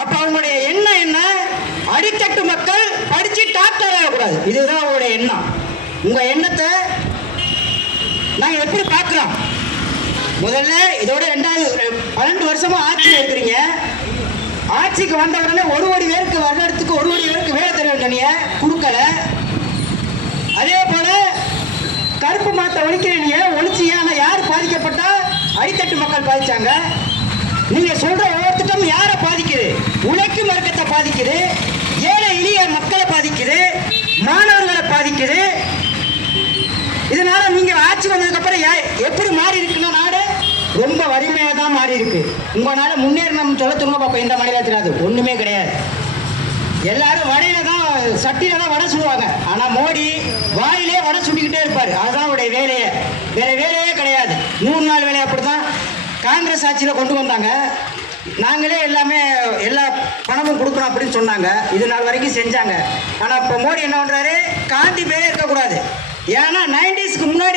அப்ப அவங்களுடைய எண்ணம் என்ன? அடித்தட்டு மக்கள் படிச்சு டாக்டர் ஆகக்கூடாது. இதுதான் அவங்களுடைய எண்ணம். உங்க எண்ணத்தை நாங்க எப்படி பார்க்கிறோம்? முதல்ல இதோட 12 வருஷமா ஆட்சியில் இருக்கிறீங்க. ஆட்சிக்கு வந்த உடனே 1 கோடி பேருக்கு வருடத்துக்கு 1 கோடி பேருக்கு வேலை தர வேண்டிய கொடுக்கல. அதே போல கருப்பு மாத்த ஒழிக்கிறீங்க, ஒழிச்சியா? யார் பாதிக்கப்பட்டா? அடித்தட்டு மக்கள் பாதிச்சாங்க. நீங்க சொல்ற ஒவ்வொரு திட்டம் யாரை பாதிக்குது? உழைக்கும் வர்க்கத்தை பாதிக்குது, ஏழை எளிய மக்களை பாதிக்குது, மாணவர்களை பாதிக்குது. இதனால நீங்க ஆட்சி வந்ததுக்கு அப்புறம் எப்படி மாறி இருக்குன்னா நாடு ரொம்ப வறுமையாக தான் மாறி இருக்கு. உங்களால முன்னேறணும் சொல்ல திரும்ப பார்ப்போம். இந்த மாநிலத்தில் அது ஒண்ணுமே கிடையாது. எல்லாரும் வடையில தான், சட்டியில தான் வடை சுடுவாங்க. ஆனா மோடி வாயிலே வடை சுட்டிக்கிட்டே இருப்பாரு. அதுதான் அவருடைய வேலையே, வேற வேலையே கிடையாது. 100 நாள் வேலையை அப்படித்தான் காங்கிரஸ் ஆட்சியில் கொண்டு வந்தாங்க. நாங்களே எல்லாமே எல்லா பணமும் கொடுக்கணும் அப்படின்னு சொன்னாங்க. இது நாள் வரைக்கும் செஞ்சாங்க. ஆனால் இப்போ மோடி என்ன பண்றாரு? காந்தி பேரே இருக்கக்கூடாது. ஏன்னா 90ஸ்க்கு முன்னாடி